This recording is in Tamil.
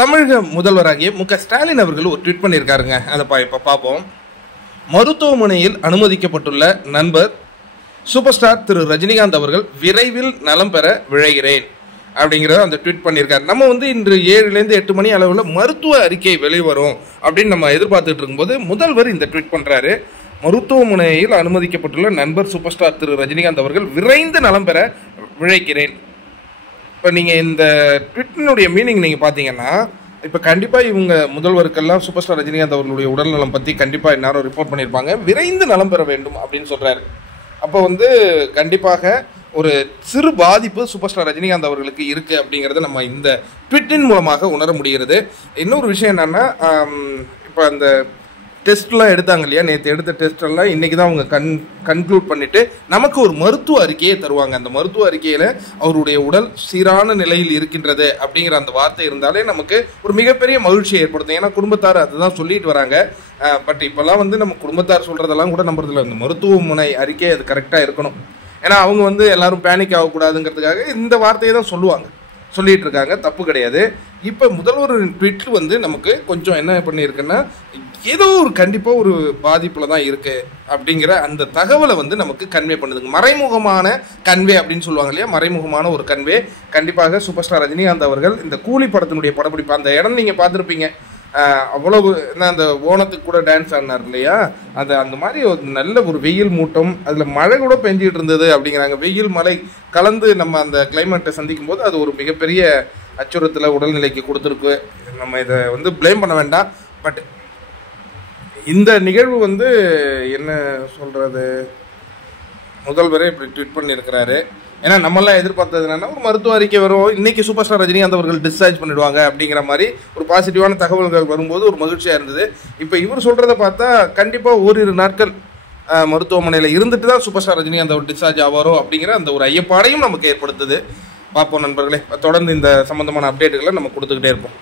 தமிழக முதல்வராகிய மு.க. ஸ்டாலின் அவர்கள் ஒரு ட்வீட் பண்ணியிருக்காருங்க. அதை இப்போ பார்ப்போம். மருத்துவமனையில் அனுமதிக்கப்பட்டுள்ள நண்பர் சூப்பர் ஸ்டார் திரு ரஜினிகாந்த் அவர்கள் விரைவில் நலம் பெற விழைகிறேன் அப்படிங்கிறத அந்த ட்வீட் பண்ணியிருக்காரு. நம்ம இன்று 7லேருந்து 8 மணி அளவில் மருத்துவ அறிக்கை வெளிவரும் அப்படின்னு நம்ம எதிர்பார்த்துட்டு இருக்கும்போது முதல்வர் இந்த ட்வீட் பண்ணுறாரு. மருத்துவமனையில் அனுமதிக்கப்பட்டுள்ள நண்பர் சூப்பர் ஸ்டார் திரு ரஜினிகாந்த் அவர்கள் விரைந்து நலம் பெற விழைக்கிறேன். இப்போ நீங்கள் இந்த ட்வீட்டினுடைய மீனிங் நீங்கள் பார்த்தீங்கன்னா, இப்போ கண்டிப்பாக இவங்க முதல்வருக்கெல்லாம் சூப்பர் ஸ்டார் ரஜினிகாந்த் அவர்களுடைய உடல்நலம் பற்றி கண்டிப்பாக எல்லாரும் ரிப்போர்ட் பண்ணியிருப்பாங்க. விரைந்து நலம் பெற வேண்டும் அப்படின்னு சொல்கிறாரு. அப்போ கண்டிப்பாக ஒரு சிறு பாதிப்பு சூப்பர் ஸ்டார் ரஜினிகாந்த் அவர்களுக்கு இருக்குது அப்படிங்கிறத நம்ம இந்த ட்வீட்டின் மூலமாக உணர முடிகிறது. இன்னொரு விஷயம் என்னென்னா, இப்போ அந்த டெஸ்ட்லாம் எடுத்தாங்க இல்லையா, நேற்று எடுத்த டெஸ்ட்டெல்லாம் இன்றைக்கி தான் அவங்க கன்க்ளூட் பண்ணிவிட்டு நமக்கு ஒரு மருத்துவ அறிக்கையை தருவாங்க. அந்த மருத்துவ அறிக்கையில் அவருடைய உடல் சீரான நிலையில் இருக்கின்றது அப்படிங்கிற அந்த வார்த்தை இருந்தாலே நமக்கு ஒரு மிகப்பெரிய மகிழ்ச்சியை ஏற்படுத்தும். ஏன்னா குடும்பத்தார் அதுதான் சொல்லிட்டு வராங்க. பட் இப்போல்லாம் நம்ம குடும்பத்தார் சொல்கிறதெல்லாம் கூட நம்புறதில்ல. இந்த மருத்துவமனை அறிக்கை அது கரெக்டாக இருக்கணும். ஏன்னா அவங்க எல்லாரும் பேனிக் ஆகக்கூடாதுங்கிறதுக்காக இந்த வார்த்தையை தான் சொல்லிட்டு இருக்காங்க. தப்பு கிடையாது. இப்போ முதல்வரின் ட்வீட் நமக்கு கொஞ்சம் என்ன பண்ணியிருக்குன்னா, ஏதோ ஒரு கண்டிப்பாக ஒரு பாதிப்பில் தான் இருக்கு அப்படிங்கிற அந்த தகவலை நமக்கு கன்வே பண்ணுதுங்க. மறைமுகமான கன்வே அப்படின்னு சொல்லுவாங்க இல்லையா, மறைமுகமான ஒரு கன்வே. கண்டிப்பாக சூப்பர் ஸ்டார் ரஜினிகாந்த் அவர்கள் இந்த கூலி படத்தினுடைய படப்பிடிப்பு அந்த இடம் நீங்கள் பார்த்துருப்பீங்க. அவ்வளவு அந்த ஓணத்துக்கு கூட டான்ஸ் ஆடினார் இல்லையா, அது அந்த மாதிரி ஒரு நல்ல ஒரு வெயில் மூட்டம், அதில் மழை கூட பெஞ்சிட்டு இருந்தது அப்படிங்கிறாங்க. வெயில் மழை கலந்து நம்ம அந்த கிளைமேட்டை சந்திக்கும் போது அது ஒரு மிகப்பெரிய அச்சுறுத்தலை உடல்நிலைக்கு கொடுத்துருக்கு. நம்ம இதை பிளேம் பண்ண வேண்டாம். பட் இந்த நிகழ்வு என்ன சொல்கிறது, முதல்வரே இப்படி ட்வீட் பண்ணியிருக்கிறாரு. ஏன்னா நம்மளாம் எதிர்பார்த்தது என்னன்னா, ஒரு மருத்துவ அறிக்கை வரும், இன்னைக்கு சூப்பர் ஸ்டார் ரஜினிகாந்த் அவர்கள் டிஸ்சார்ஜ் பண்ணிடுவாங்க அப்படிங்கிற மாதிரி ஒரு பாசிட்டிவான தகவல்கள் வரும்போது ஒரு மகிழ்ச்சியாக இருந்தது. இப்போ இவர் சொல்கிறத பார்த்தா கண்டிப்பாக ஓரிரு நாட்கள் மருத்துவமனையில் இருந்துட்டு தான் சூப்பர் ஸ்டார் ரஜினிகாந்த் அவர் டிஸ்சார்ஜ் ஆவாரோ அப்படிங்கிற அந்த ஒரு ஐயப்பாடையும் நமக்கு ஏற்படுத்துது. பார்ப்போம் நண்பர்களே, தொடர்ந்து இந்த சம்பந்தமான அப்டேட்டுகளை நம்ம கொடுத்துக்கிட்டே இருப்போம்.